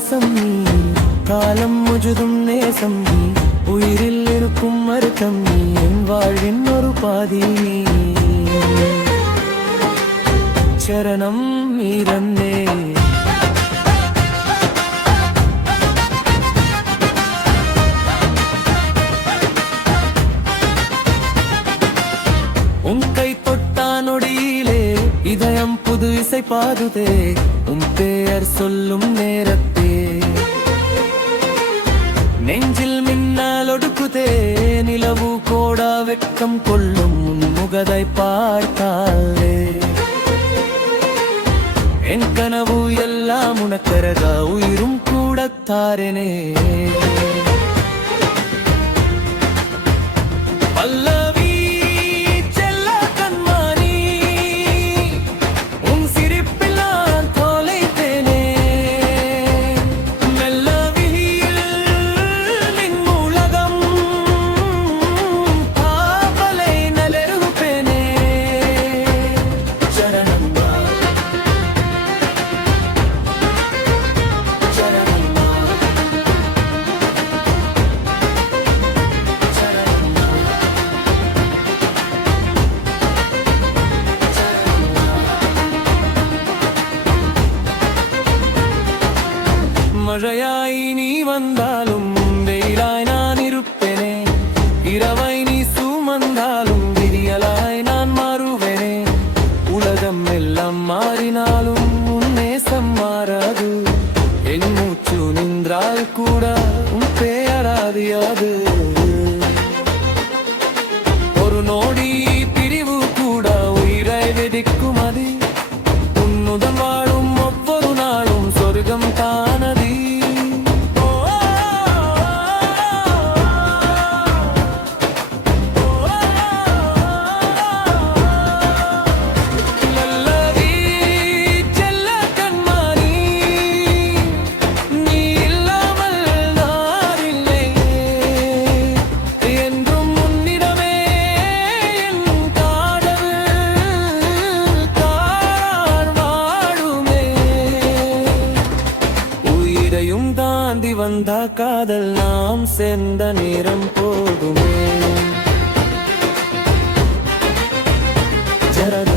சுவாசம் நீ, காலம் முழுதும் நேசம் நீ, உயிரில் இருக்கும் அர்த்தம் நீ, என் வாழ்வின் ஒரு பாதி நீ. சரணம் மீரன்னே. உன் கை தொட்டா நொடியிலே இதயம் புது இசை பாடுதே, உன் பெயர் சொல்லும் நேரத்தே நெஞ்சில் மின்னல் ஒடுக்குதே, நிலவு கோடா வெட்கம் கொள்ளும் உன் முகதை பார்த்தாலே. என் கனவு எல்லாம் உனக்கரகா, உயிரும் கூட தாரனே. பல்லவி மழையாய் நீ வந்தாலும் வெயிலாய் நான் இருப்பேனே, இரவை நீ சுமந்தாலும் விரியலாய் நான் மாறுவேனே. உலகம் எல்லாம் மாறினாலும் உன் நேசம் மாறாது, என் மூச்சு நின்றால் கூட உன் பெயராதியாது. ஒரு நோடி பிரிவு கூட உயிரை வெடிக்கும் அது, உன்னுடன் வாழும் ஒவ்வொரு நாளும் சொர்க்கம் தானது. தாண்டி வந்த காதல் நாம் சேர்ந்த நேரம் போதுமே. ஜரக